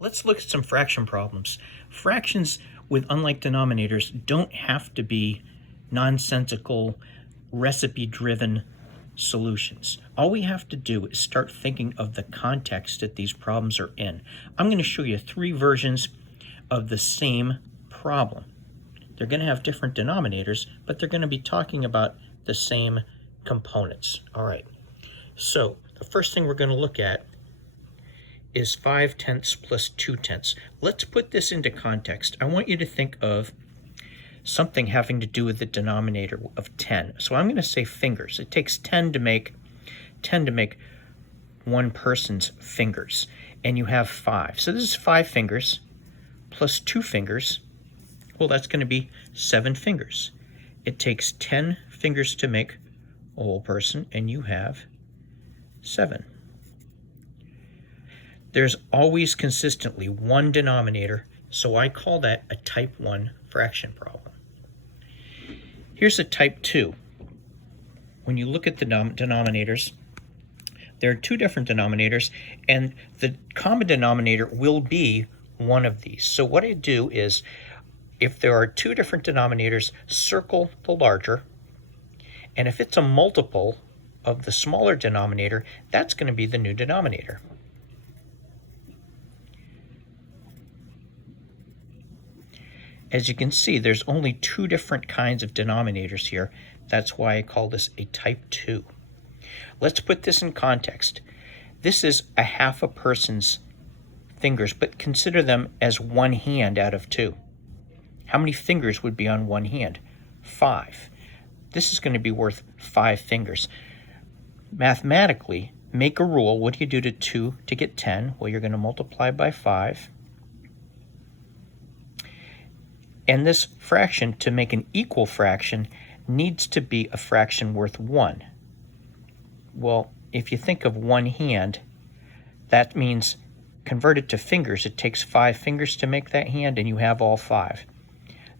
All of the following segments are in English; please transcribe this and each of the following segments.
Let's look at some fraction problems. Fractions with unlike denominators don't have to be nonsensical, recipe-driven solutions. All we have to do is start thinking of the context that these problems are in. I'm going to show you 3 versions of the same problem. They're going to have different denominators, but they're going to be talking about the same components. All right, so the first thing we're going to look at is 5/10 plus 2/10. Let's put this into context. I want you to think of something having to do with the denominator of 10. So I'm going to say fingers. It takes 10 to make one person's fingers, and you have 5. So this is 5 fingers plus 2 fingers. Well, that's going to be 7 fingers. It takes 10 fingers to make a whole person, and you have 7. There's always consistently one denominator, so I call that a type 1 fraction problem. Here's a type 2. When you look at the denominators, there are 2 different denominators, and the common denominator will be one of these. So what I do is, if there are 2 different denominators, circle the larger, and if it's a multiple of the smaller denominator, that's going to be the new denominator. As you can see, there's only 2 different kinds of denominators here. That's why I call this a type 2. Let's put this in context. This is a half a person's fingers, but consider them as one hand out of 2. How many fingers would be on one hand? 5. This is going to be worth 5 fingers. Mathematically, make a rule. What do you do to 2 to get 10? Well, you're going to multiply by 5. And this fraction, to make an equal fraction, needs to be a fraction worth 1. Well, if you think of one hand, that means converted to fingers, it takes 5 fingers to make that hand, and you have all 5.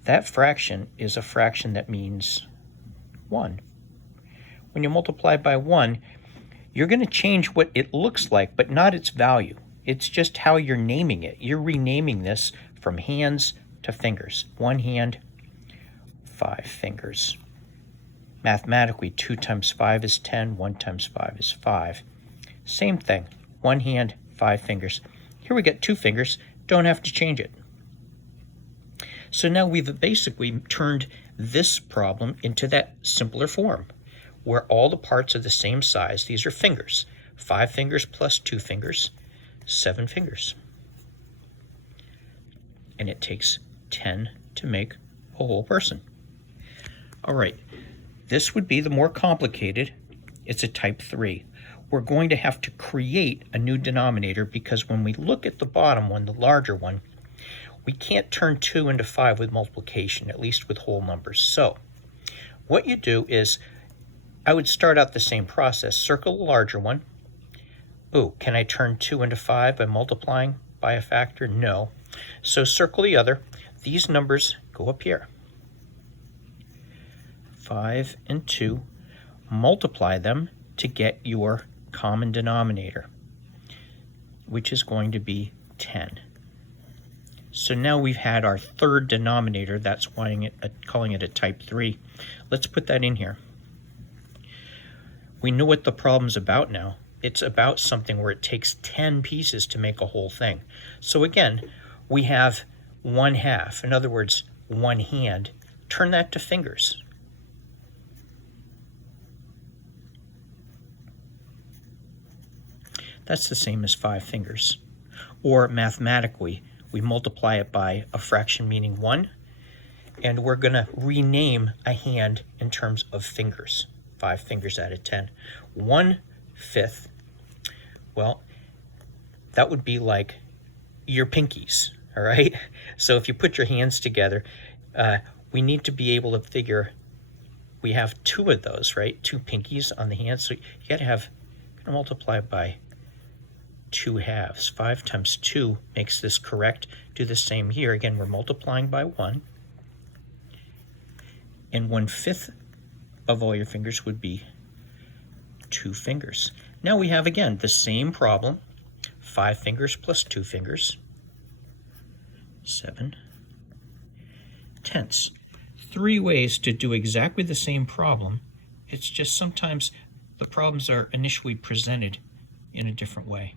That fraction is a fraction that means 1. When you multiply by 1, you're going to change what it looks like, but not its value. It's just how you're naming it. You're renaming this from hands to fingers. 1 hand, 5 fingers. Mathematically, 2 times 5 is 10, 1 times 5 is 5. Same thing, 1 hand, 5 fingers. Here we get 2 fingers, don't have to change it. So now we've basically turned this problem into that simpler form, where all the parts are the same size. These are fingers. 5 fingers plus 2 fingers, 7 fingers. And it takes 10 to make a whole person. All right, this would be the more complicated. It's a type 3. We're going to have to create a new denominator, because when we look at the bottom one, the larger one, we can't turn 2 into 5 with multiplication, at least with whole numbers. So what you do is, I would start out the same process. Circle the larger one. Oh, can I turn 2 into 5 by multiplying by a factor? No. So circle the other. These numbers go up here. 5 and 2. Multiply them to get your common denominator, which is going to be 10. So now we've had our third denominator. That's why calling it a type 3. Let's put that in here. We know what the problem's about now. It's about something where it takes 10 pieces to make a whole thing. So again, we have 1/2. In other words, 1 hand. Turn that to fingers. That's the same as 5 fingers. Or mathematically, we multiply it by a fraction meaning 1, and we're going to rename a hand in terms of fingers. 5 fingers out of 10. 1/5, well, that would be like your pinkies, all right? So if you put your hands together, we need to be able to figure, we have 2 of those, right? 2 pinkies on the hand, so you got to have, multiply by 2 halves. 5 times 2 makes this correct. Do the same here. Again, we're multiplying by 1. And 1/5 of all your fingers would be 2 fingers. Now we have, again, the same problem. 5 fingers plus 2 fingers. 7/10. 3 ways to do exactly the same problem. It's just sometimes the problems are initially presented in a different way.